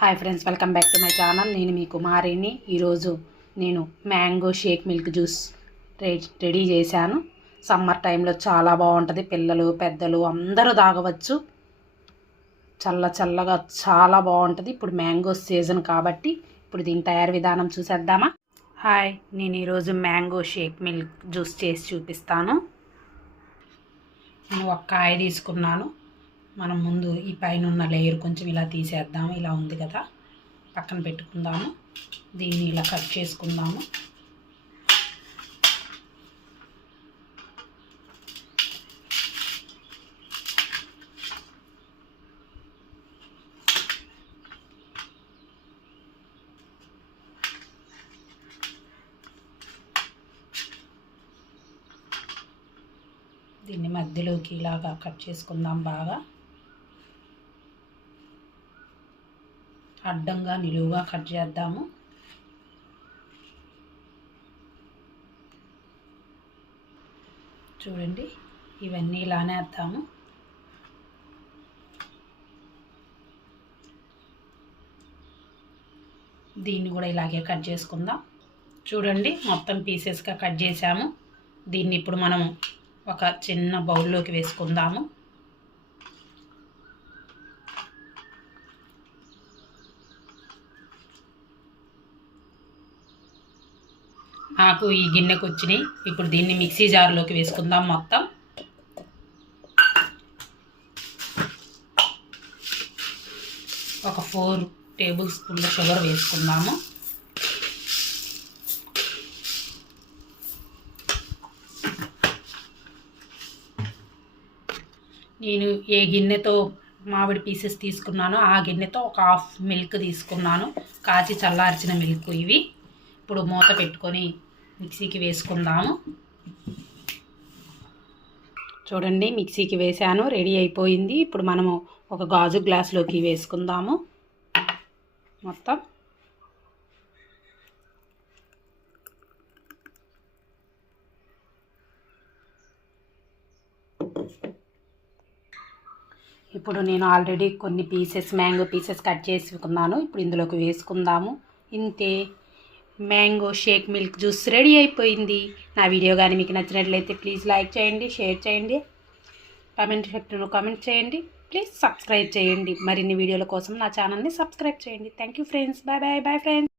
Hi friends, welcome back to my channel. నేను మీ కుమారిని. ఈరోజు నేను mango shake milk juice ready చేశాను. సమ్మర్ టైంలో చాలా బాగుంటుంది. పిల్లలు పెద్దలు అందరూ తాగవచ్చు. చల్లగా చాలా బాగుంటుంది. ఇప్పుడు మ్యాంగో సీజన్ కాబట్టి ఇప్పుడు దీని తయారు విధానం చూసేద్దామా. హాయ్, నేను ఈరోజు మ్యాంగో షేక్ మిల్క్ జ్యూస్ చేసి చూపిస్తాను. నేను ఒక కాయ తీసుకున్నాను. మనం ముందు ఈ పైన ఉన్న లేయర్ కొంచెం ఇలా తీసేద్దాము. ఇలా ఉంది కదా, పక్కన పెట్టుకుందాము. దీన్ని ఇలా కట్ చేసుకుందాము. దీన్ని మధ్యలోకి ఇలాగా కట్ చేసుకుందాం. బాగా అడ్డంగా నిలువుగా కట్ చేద్దాము. చూడండి, ఇవన్నీ ఇలానే వేద్దాము. దీన్ని కూడా ఇలాగే కట్ చేసుకుందాం. చూడండి, మొత్తం పీసెస్గా కట్ చేసాము. దీన్ని ఇప్పుడు మనం ఒక చిన్న బౌల్లోకి వేసుకుందాము. నాకు ఈ గిన్నెకు వచ్చినాయి. ఇప్పుడు దీన్ని మిక్సీ జార్లోకి వేసుకుందాం. మొత్తం ఒక 4 టేబుల్ స్పూన్ల షుగర్ వేసుకుందాము. నేను ఏ గిన్నెతో మామిడి పీసెస్ తీసుకున్నానో ఆ గిన్నెతో ఒక హాఫ్ మిల్క్ తీసుకున్నాను. కాచి చల్లార్చిన మిల్క్ ఇవి. ఇప్పుడు మూత పెట్టుకొని మిక్సీకి వేసుకుందాము. చూడండి, మిక్సీకి వేసాను, రెడీ అయిపోయింది. ఇప్పుడు మనము ఒక గాజు గ్లాసులోకి వేసుకుందాము. మొత్తం ఇప్పుడు నేను ఆల్రెడీ కొన్ని మ్యాంగో పీసెస్ కట్ చేసుకున్నాను. ఇప్పుడు ఇందులోకి వేసుకుందాము. ఇంతే, mango shake milk juice ready అయిపోయింది. నా వీడియో కానీ మీకు నచ్చినట్లయితే ప్లీజ్ లైక్ చేయండి, షేర్ చేయండి, కామెంట్ సెక్షన్లో కామెంట్ చేయండి. ప్లీజ్ సబ్స్క్రైబ్ చేయండి. మరిన్ని వీడియోల కోసం నా ఛానల్ని సబ్స్క్రైబ్ చేయండి. Thank you friends. Bye friends.